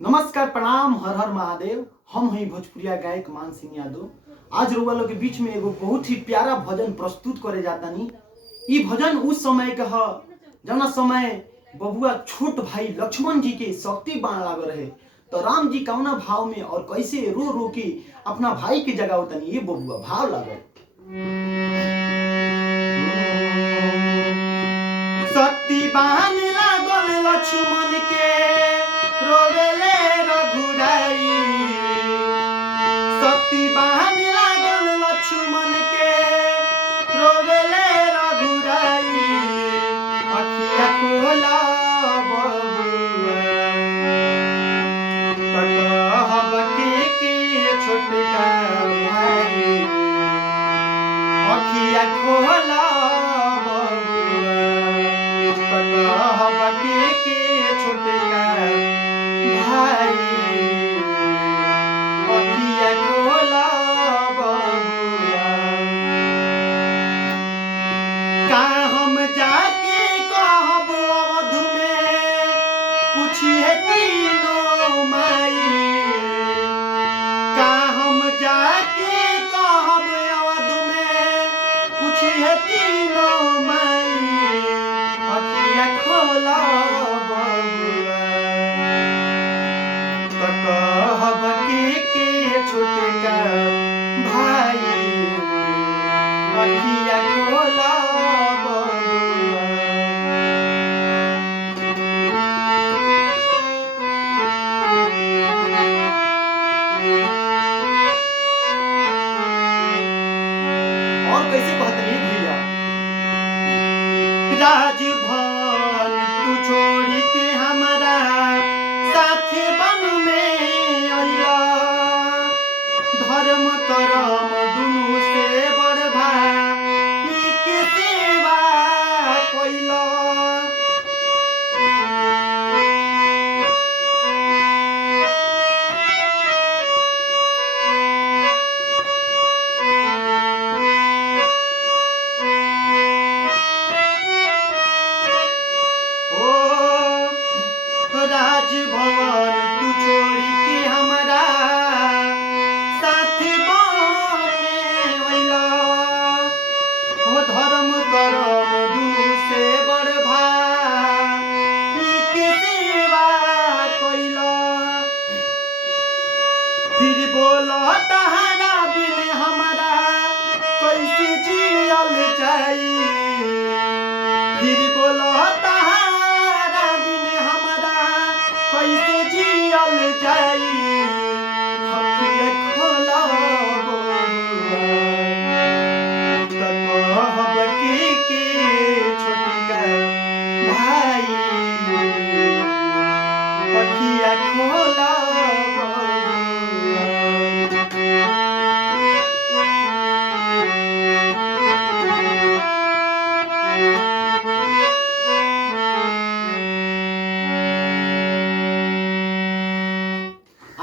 नमस्कार, प्रणाम, हर हर महादेव। हम हैं भोजपुरिया गायक मान सिंह यादव। आज रउआ लोग के बीच में एगो बहुत ही प्यारा भजन प्रस्तुत करे जातानी। ई भजन उस समय के ह जौना समय बबुआ छोट भाई लक्ष्मण जी के शक्ति बाण लागल रहे। तो राम जी कौना भाव में और कैसे रो रो के अपना भाई के जगावतनी, ये बबुआ भाव लागल। शक्ति बाण लागल लक्ष्मण के रोवेले रघुराई। शक्ति बाण लागल लक्ष्मण के रोवेले रघुराई। अखिया खोला बबुआ कहब के छोटका भाई। अखिया खोला बबुआ कहब के छोटका भाई। अखिया खोला बबुआ का हम जाके कहब अवध में पूछिए तीनों माई। का हम जाके कहब अवध में पूछिए तीनों माई। अखिया खोला बबुआ कहब के छोटका भाई। अखिया खोला बबुआ। और कैसे कहते भैया, राजभवन तू छोड़ी के हमारा साथ बन में अइला। धर्म करम दुनु से बड़ भाई के सेवा कइला। राजभवन तू छोड़ी के हमारा साथ बने अइला। हो धर्म करम दुनु से बड़ भाई के सेवा कइला। फिर बोला तहरा बिन हमारा कैसे जियल जाई। फिर बोला तहरा बिन हमारा कैसे जियल जाई। अखिया खोला बबुआ कहब के छोटका भाई। अखिया खोला बबुआ।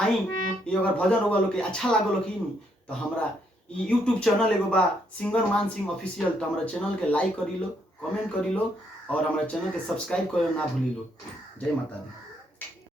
आई ये अगर भजन होगा लोग के अच्छा लागल हो तो हमरा यूट्यूब चैनल एगो बा सिंगर मान सिंह ऑफिशियल। तो हमारा चैनल के लाइक करी लो, कमेंट करी लो और हमारा चैनल के सब्सक्राइब करे ना भूली लो। जय माता दी।